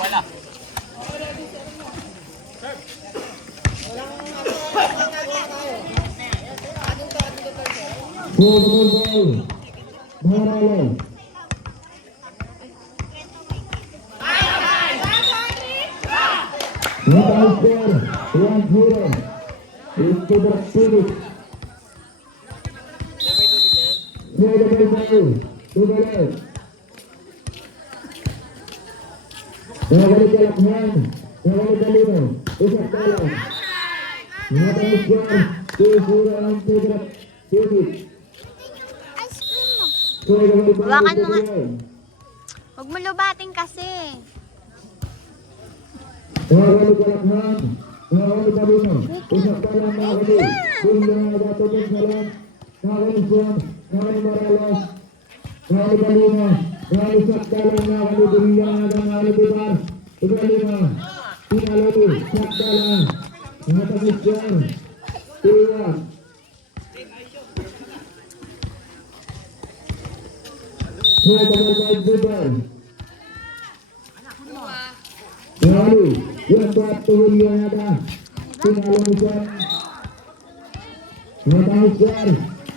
Wala. Goal. Morales. Score 1-0. Into the spirit. Throw the ball to the left. Balik ke lapangan. Balik ke lima. Pusat bola. Natal score 2-0 into the spirit. Hawakan mo nga. Huwag mo lubating kasi. Balik ke lapangan. Balik ke lima. Pusat bola Mahdi. Bola jatuh ke dalam. Kawin Juan. Kawin Morales. Balik ke lima. Balik ke dalam Mahdi. Dunia dan Mahdi Bar. Ke lima. Tidak lalu. Pusat bola. Natal score 2-1. Saya kembali bubar. Lalu yang buat turun yang ada tinggal hujan. Matausar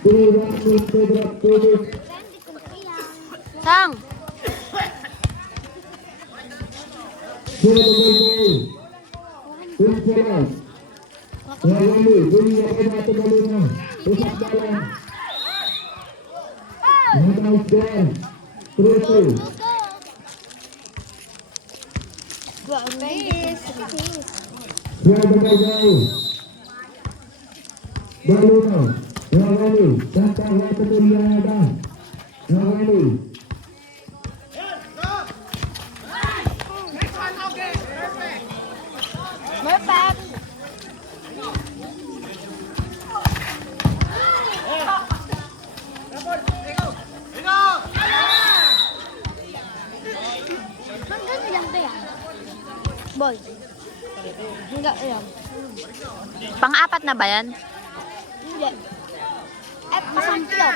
turun untuk bertujuh. Sang. Saya kembali. Unsalas. Lalu dunia pada kembalinya. Pusat bola. Matausar. Terus. Dua bergabung. Baluna. Lalu. Datang waktu dunia ada. Lalu. Perfect. Hanggang ilang ba yan? Boy. Hanggang ilang? Pang-apat na ba yan? Hindi. Pasamplo.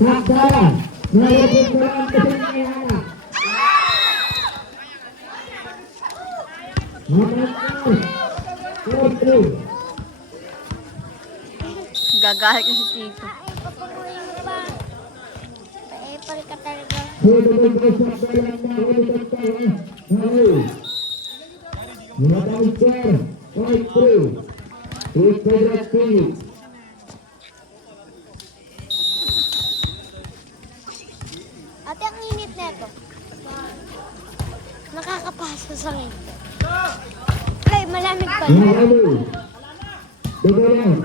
Nakdalan. Nalipit ko lang kasi kayana. Matakas. Otro. Gagalit na si Tito. Paepal ka talaga. Sudah bergerak dalam menghadapi kalah. Lalu. Matausar. Otro. Bergerak. Ate, ang init na ito. Nakakapasa sa akin. Ay, malamig pa. Lalu. Betul.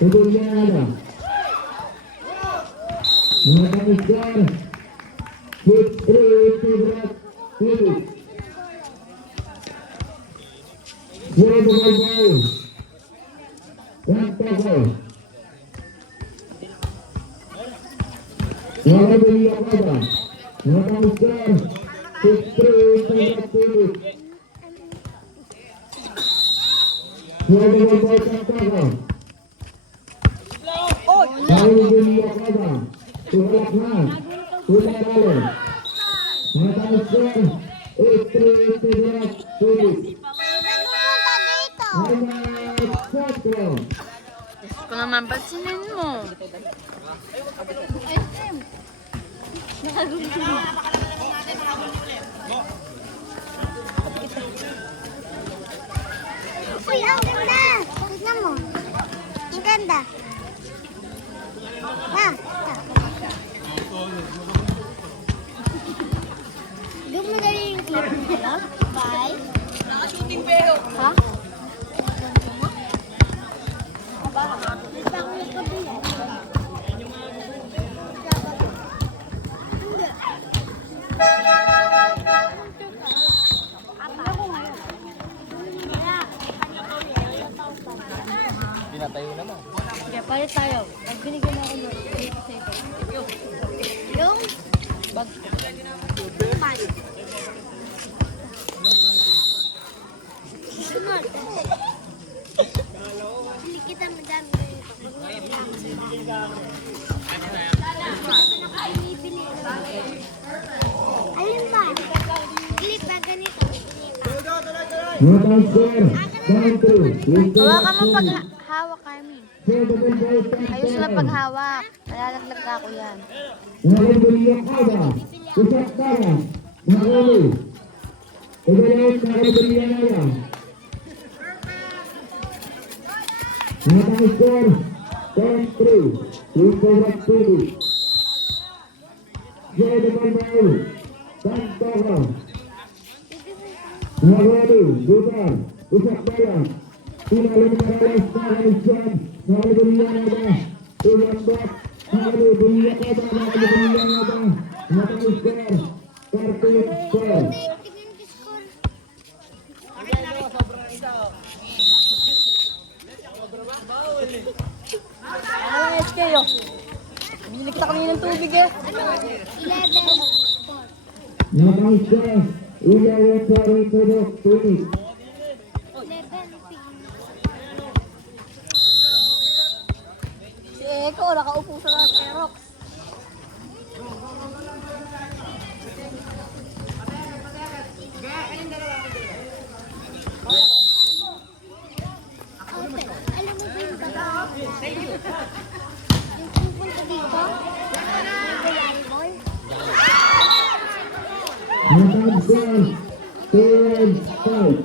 Sebelumnya ada. Matausar. Putri Tibrat. Pilih. Sudah bergabung. Rantago. Lalu dunia ada. Matausar. Putri Tibrat. Pilih. Sudah bergabung. Rantago. Lalu dunia ada. Sudah lakukan. Sudah lalu. Matausar. Putri Tibrat. Pilih. Pumunta dito. Satu. Kung naman pansinin mo. Uy, ang ganda. Tignan mo. Ang ganda. Ma. Doon mo dali yung clip. Hello? Bye. Ha? Hindi. Kaya palit tayo. Pag binigyan ako ng yung bag. Bag. Sunod. Hindi kita madami. Alin ba? Clip ba ganito? Total score, 9-3. Hawakan mo pag hawak kami. Ayos na paghawak. Nalalaglag na ako yan. Ngayon Bilya Kada, Usap Dara, Mahuli. Ugalit Ngayon Bilya Naya. Total score, 10-3. Ugalit Pili. Jaya Mahul, Santara. Mahuli, Bubar, Usap Dara. Tinalin Morales, Malaysian, Ngayon Bilya Naya. Ulang Bak. Mahuli, Bilya Kada, Mahuli Bilya Naya. Total score, 13-4. Tignan yung score. Ano SK yun? Binili kita kanina ng tubig eh. 11-4. Total score, 11-4. Pili. 11-6. Si Eko, nakaupo sa Aerox. Ate, alam mo ba yung totoo? Yung pupunta dito? Nag-volleyball? Total score, 12-5.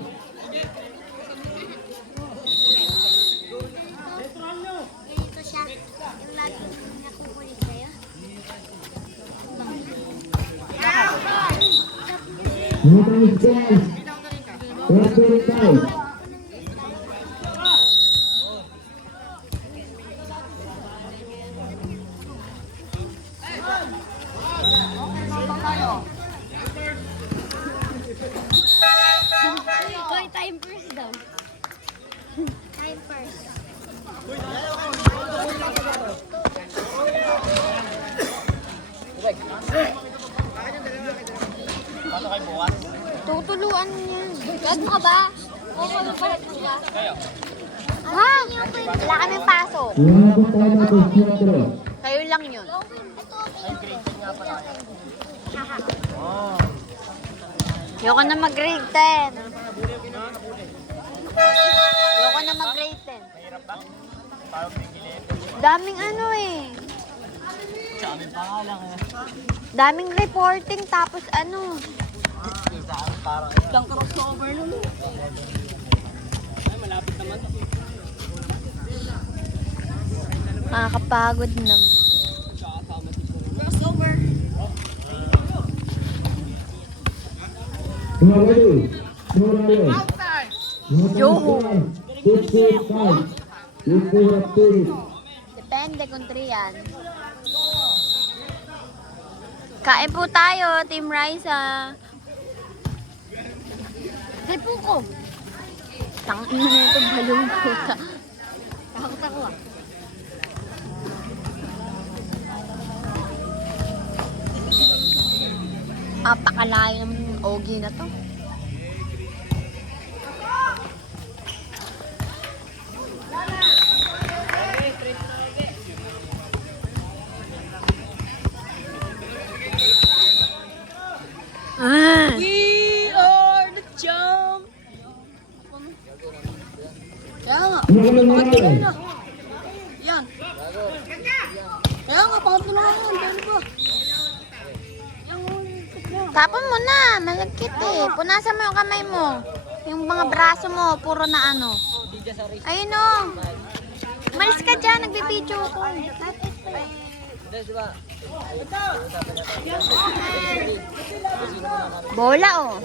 Ganito siya. Yung laging nakukulit sa'yo. Total score, 13-5. Hoy, time first daw. Time first. Tutuluan mo yan. Gago ka ba? Oo, ano pala sila? Ha? Wala kaming pasok. Wala pa tayo natin siyempre. Kayo lang yun. Ayoko na mag-grade 10. Ayoko na mag-grade 10. Daming ano eh. Daming reporting tapos ano. Isang crossover nun. Nakakapagod naman. Mahuli, Morales. Joho. 15-5. Ipura Pili. Depende kung 3 yan. Kain po tayo, Team Raisa. Gripo ko. Tangin na ito, balong puta. Takot ako ah. Apakalayo naman yung ogi na to. We are the champ. Kaya nga, Mahuli. yan. Kaya nga, pangatlo na yan. Dali ba? Tapon mo na, malagkit eh. Punasan mo yung kamay mo. Yung mga braso mo, puro na ano. Ayun o. Umalis ka dyan, nagbibideo ko. Bola oh.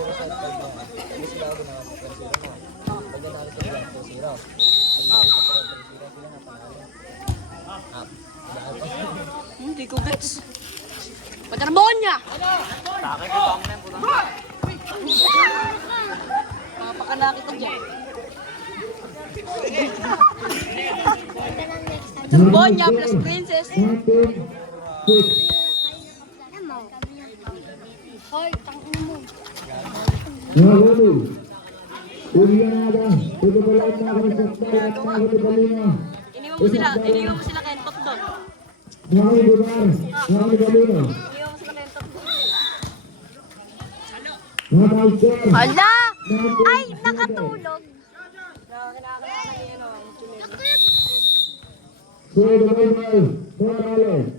Hindi ko gets. Patrabon niya! Papakanakit ka dyan. Bonya plus princess. 19-6. Hoy, tangin mo. Nahuli. Ulianada. Ito pala ang mga kasaktan at mga katibalina. Iniwan mo sila kentok doon. Nahuli Dumar. Nahuli Balina. Nahuli Hala! Ay, nakatulog. Soy Dumar. Morales.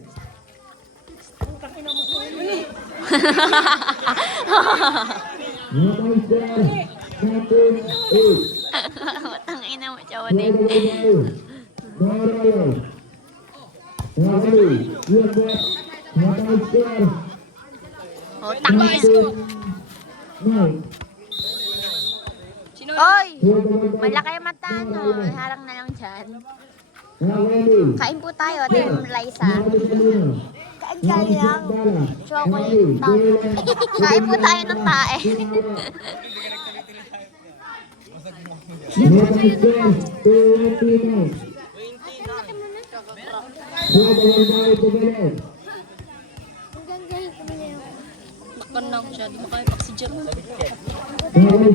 Nahuli 19-8. Utang ina mo, Soy Choning. Dumar. Morales. Nahuli. Yusuf. Nahuli Utang ina. 9. Oy! Malaki ang mata, no? Harang na lang dyan. Nahuli. Kain po tayo, Team Liza. Kain lang. Chocolate tae. Kain po tayo ng tae. Hanggang gahin ko na yun. Bakon lang siya, di makaipak si Jer. Kahit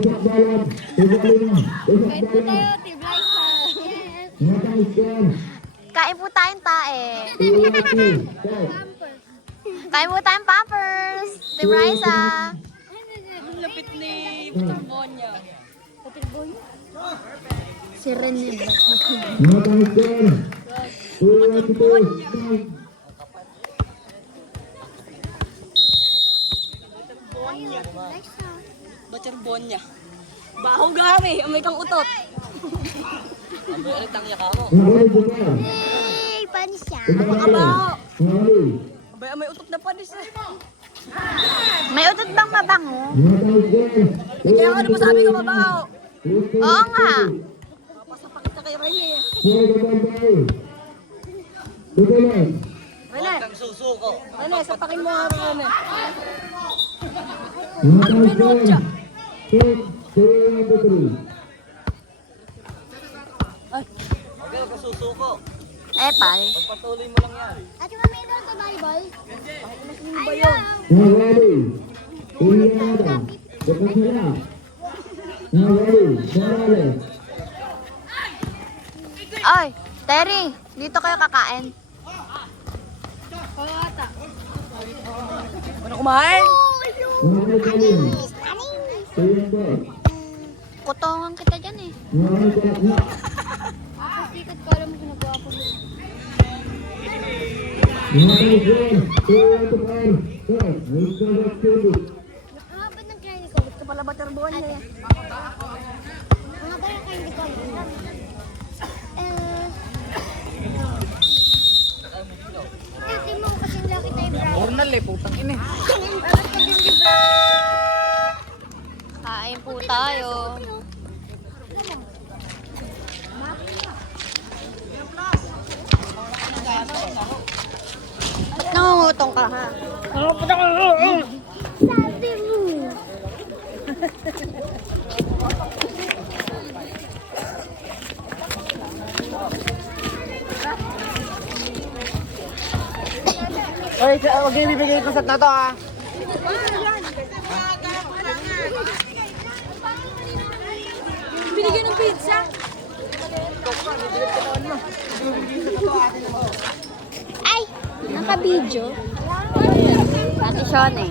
po tayo, tibay sa... Kain po tayong tae. Pamper. Kain po tayong Pampers. Team Liza. Lapit ni Bonya. Patilboy. Si Rene ba? Bacher Bonya. Baho gari, may kang utot. Ano ulit ang yakamo? Hey, panis siya. Makabaho. Abay, may utot na panis eh. May utot bang mabango? Kaya ano ba sabi ko mabaho? Oo nga. Papasapakit ka kay Rene eh. Rene. Susuko. Rene, sapakin mo nga Rene. Ang pinutya. Ay, okay, susuko. Epal. Pagpatuloy mo lang yan. At yung kami doon sa volleyball. Ano ba yun? Oy, Terry, dito kayo kakain. Ano kumain? Kutongan kita dyan eh. Sikat ko alam mo ginagawa ko. Ang haba ng kain ko. Ito pala Bacher Bonya eh. Ang haba ng kain ko. Ate mo kasing laki tayo, bro. Ornal eh, putang ina eh. Bakit ka din, di ba? Kain po tayo. Ba't nangungutong ka ha? Sabi mo. Oy, huwag yung bibigay ko sa na to ha. Binigyan ng pizza. Ay! Naka-video. Ate Shone.